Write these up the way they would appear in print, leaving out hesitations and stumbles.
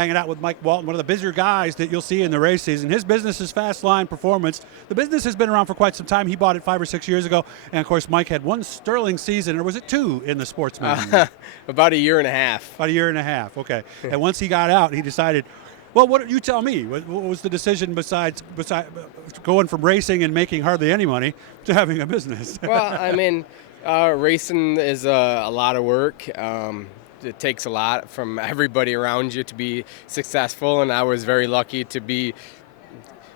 hanging out with Mike Walton, one of the busier guys that you'll see in the race season. His business is Fast Line Performance. The business has been around for quite some time. He bought it 5 or 6 years ago. And, of course, Mike had one sterling season, or was it 2 in the Sportsman? About a year and a half. About a year and a half, okay. And once he got out, he decided, well, what you tell me? What was the decision besides going from racing and making hardly any money to having a business? Well, I mean, racing is a lot of work. It takes a lot from everybody around you to be successful, and I was very lucky to be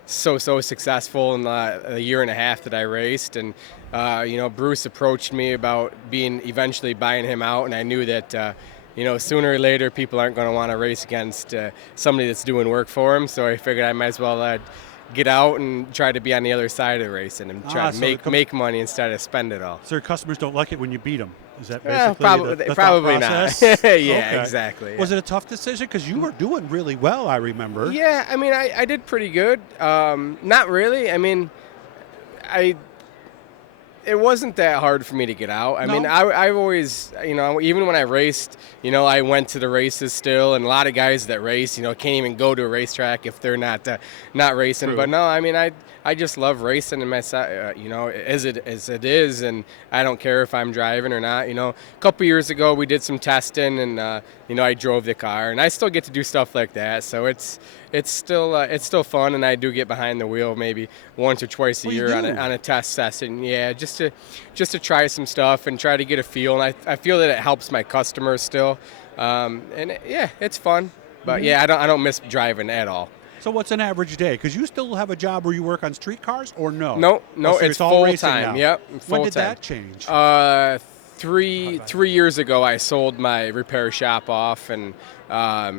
so successful in the year and a half that I raced. And Bruce approached me about eventually buying him out, and I knew that sooner or later people aren't going to want to race against somebody that's doing work for him. So I figured I might as well get out and try to be on the other side of racing and try to make money instead of spend it all. So your customers don't like it when you beat them? Is that basically the probably thought not. Yeah, okay. Exactly. Yeah. Was it a tough decision? Because you were doing really well, I remember. Yeah, I mean, I did pretty good. Not really. I mean, it wasn't that hard for me to get out. I mean, I've always, even when I raced, I went to the races still, and a lot of guys that race, can't even go to a racetrack if they're not racing. True. But no, I mean, I just love racing and as it is, and I don't care if I'm driving or not. A couple years ago we did some testing, and I drove the car, and I still get to do stuff like that. So it's still fun, and I do get behind the wheel maybe once or twice a year on a test session. Yeah, just to try some stuff and try to get a feel, and I feel that it helps my customers still, it's fun. But yeah, I don't miss driving at all. So what's an average day? Because you still have a job where you work on street cars, or no? No, so it's full time. Yep, full When did time. that change? 3 years ago, I sold my repair shop off and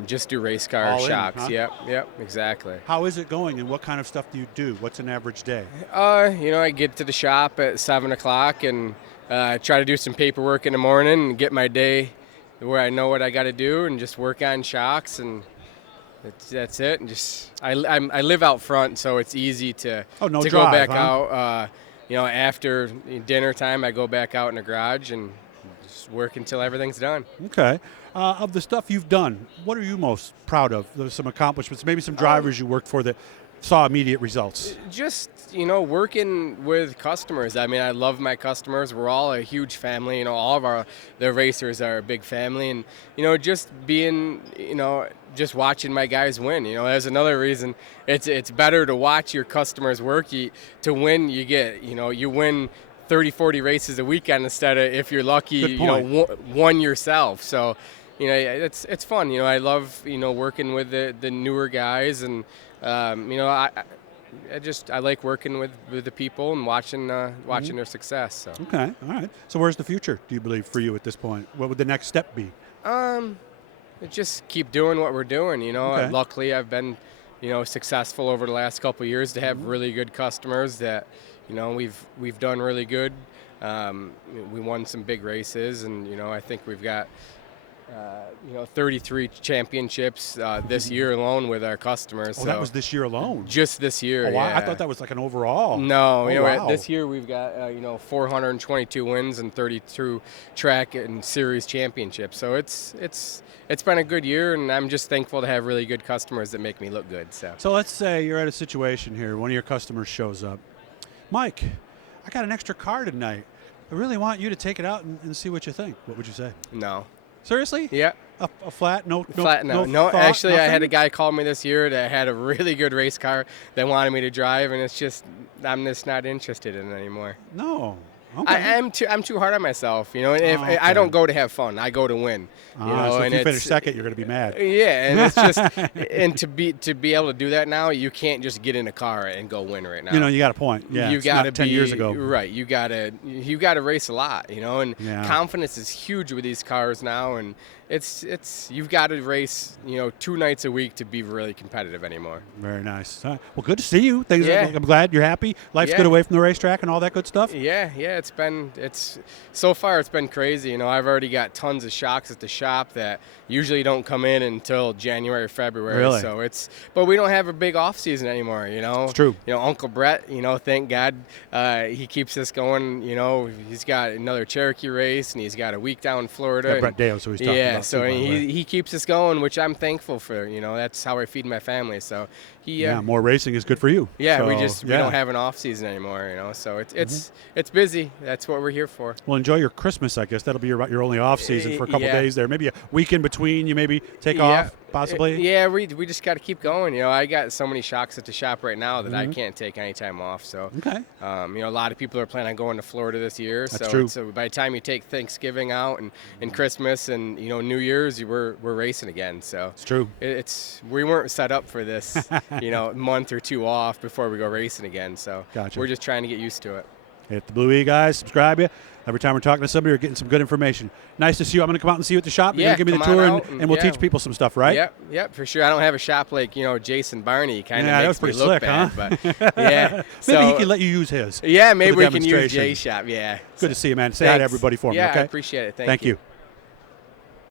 just do race car All in, shops. huh? Yep, exactly. How is it going, and what kind of stuff do you do? What's an average day? I get to the shop at 7 o'clock and try to do some paperwork in the morning and get my day where I know what I got to do and just work on shocks, and that's it. And just I live out front, so it's easy to drive, go back huh? out. After dinner time, I go back out in the garage and just work until everything's done. Okay. Of the stuff you've done, what are you most proud of? There's some accomplishments, maybe some drivers you worked for that saw immediate results. Just, working with customers. I mean, I love my customers. We're all a huge family. All of the racers are a big family. And, just being, just watching my guys win. There's another reason. It's better to watch your customers work. To win, you win 30, 40 races a weekend instead of, if you're lucky, one yourself. So, it's fun. I love, working with the newer guys, and, I like working with the people and watching their success. So. Okay, all right. So where's the future, do you believe, for you at this point? What would the next step be? Just keep doing what we're doing. Okay. Luckily I've been, successful over the last couple of years to have really good customers that, we've done really good. We won some big races, and, I think we've got, 33 championships this year alone with our customers. Oh, so that was this year alone? Just this year, I thought that was like an overall. No, wow. This year we've got, 422 wins and 32 track and series championships. So it's been a good year, and I'm just thankful to have really good customers that make me look good. So let's say you're at a situation here, one of your customers shows up. Mike, I got an extra car tonight. I really want you to take it out and see what you think. What would you say? No. Seriously? Yeah. A flat no? Flat no. No thought, Actually, nothing? I had a guy call me this year that had a really good race car that wanted me to drive, and I'm just not interested in it anymore. No. Okay. I'm too hard on myself, and if okay. I don't go to have fun, I go to win. So if you finish second, you're going to be mad. Yeah, and it's just and to be able to do that now, you can't just get in a car and go win right now. You got a point. Yeah, you got to 10 years ago. Right. You got to race a lot, and confidence is huge with these cars now, and it's you've got to race 2 nights a week to be really competitive anymore. Very nice. Well, good to see you. I'm glad you're happy. Life's good away from the racetrack and all that good stuff. Yeah. So far it's been crazy. I've already got tons of shocks at the shop that usually don't come in until January or February. Really? So but we don't have a big off season anymore. It's true. Uncle Brett. Thank God he keeps us going. He's got another Cherokee race, and he's got a week down in Florida. Yeah, Brett Dale, so he's talking about. Yeah, stuff, so too, by the way. he keeps us going, which I'm thankful for. That's how I feed my family. So Yeah, more racing is good for you. Yeah, So, we don't have an off season anymore, So it's busy. That's what we're here for. Well, enjoy your Christmas, I guess. That'll be your only off season for a couple days there. Maybe a week in between. You maybe take off, possibly. Yeah, we just got to keep going. I got so many shocks at the shop right now that I can't take any time off. So Okay. a lot of people are planning on going to Florida this year. That's so true. So by the time you take Thanksgiving out and Christmas and New Year's, we're racing again. So It's true. We weren't set up for this, month or two off before we go racing again. So Gotcha. we're just trying to get used to it. Hit the Blue E, guys. Subscribe you. Every time we're talking to somebody, we're getting some good information. Nice to see you. I'm going to come out and see you at the shop. You're going to give me the come on tour, out and we'll teach people some stuff, right? Yep, for sure. I don't have a shop like Jason Barney. Kind of that makes was pretty me look slick, bad, huh? but yeah. Maybe he can let you use his. Yeah, maybe for the we can use demonstration. Jay's shop. Yeah. Good to see you, man. Say hi to Thanks. everybody for me, Yeah, okay? I appreciate it. Thank you.